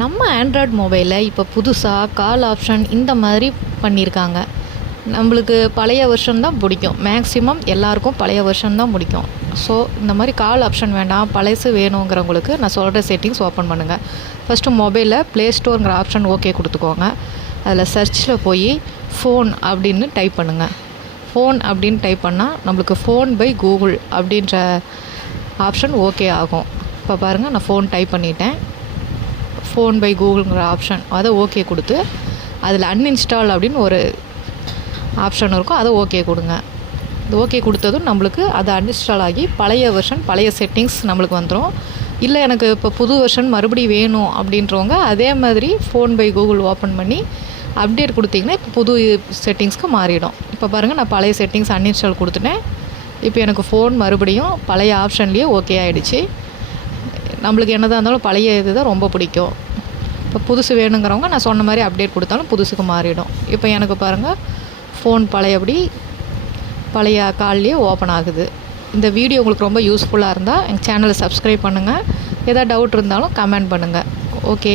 நம்ம ஆண்ட்ராய்ட் மொபைலில் இப்போ புதுசாக கால் ஆப்ஷன் இந்த மாதிரி பண்ணியிருக்காங்க நம்மளுக்கு பழைய வருஷன் தான் பிடிக்கும். மேக்ஸிமம் எல்லாருக்கும் பழைய வருஷன் தான் பிடிக்கும். ஸோ இந்த மாதிரி கால் ஆப்ஷன் வேண்டாம் பழசு வேணுங்கிறவங்களுக்கு நான் சொல்கிற செட்டிங்ஸ் ஓப்பன் பண்ணுங்கள் ஃபஸ்ட்டு மொபைலில் ப்ளே ஸ்டோருங்கிற ஆப்ஷன் ஓகே கொடுத்துக்கோங்க. அதில் சர்ச்சில் போய் ஃபோன் அப்படின்னு டைப் பண்ணுங்கள் ஃபோன் அப்படின்னு டைப் பண்ணால் நம்மளுக்கு ஃபோன் பை கூகுள் அப்படின்ற ஆப்ஷன் ஓகே ஆகும். இப்போ பாருங்கள் நான் ஃபோன் டைப் பண்ணிட்டேன். ஃபோன் பை கூகுளுங்கிற ஆப்ஷன் அதை ஓகே கொடுத்து அதில் அன்இன்ஸ்டால் அப்படின்னு ஒரு ஆப்ஷன் இருக்கும் அதை ஓகே கொடுங்க. இது ஓகே கொடுத்ததும் நம்மளுக்கு அது அன்இன்ஸ்டால் ஆகி பழைய வெர்ஷன் பழைய செட்டிங்ஸ் நம்மளுக்கு வந்துடும் இல்லை எனக்கு இப்போ புது வெர்ஷன் மறுபடியும் வேணும் அப்படின்றவங்க அதே மாதிரி ஃபோன் பை கூகுள் ஓப்பன் பண்ணி அப்டேட் கொடுத்தீங்கன்னா இப்போ புது செட்டிங்ஸ்க்கு மாறிடும். இப்போ பாருங்கள் நான் பழைய செட்டிங்ஸ் அன்இன்ஸ்டால் கொடுத்துட்டேன். இப்போ எனக்கு ஃபோன் மறுபடியும் பழைய ஆப்ஷன்லேயே ஓகே ஆகிடுச்சு நம்மளுக்கு என்னதாக இருந்தாலும் பழைய இது தான் ரொம்ப பிடிக்கும். இப்போ புதுசு வேணுங்கிறவங்க நான் சொன்ன மாதிரி அப்டேட் கொடுத்தாலும் புதுசுக்கு மாறிடும். இப்போ எனக்கு பாருங்கள் ஃபோன் பழையபடி பழைய கால்லேயே ஓப்பன் ஆகுது. இந்த வீடியோ உங்களுக்கு ரொம்ப யூஸ்ஃபுல்லாக இருந்தால் எங்கள் சேனலை சப்ஸ்கிரைப் பண்ணுங்கள் எதாவது டவுட் இருந்தாலும் கமெண்ட் பண்ணுங்கள் ஓகே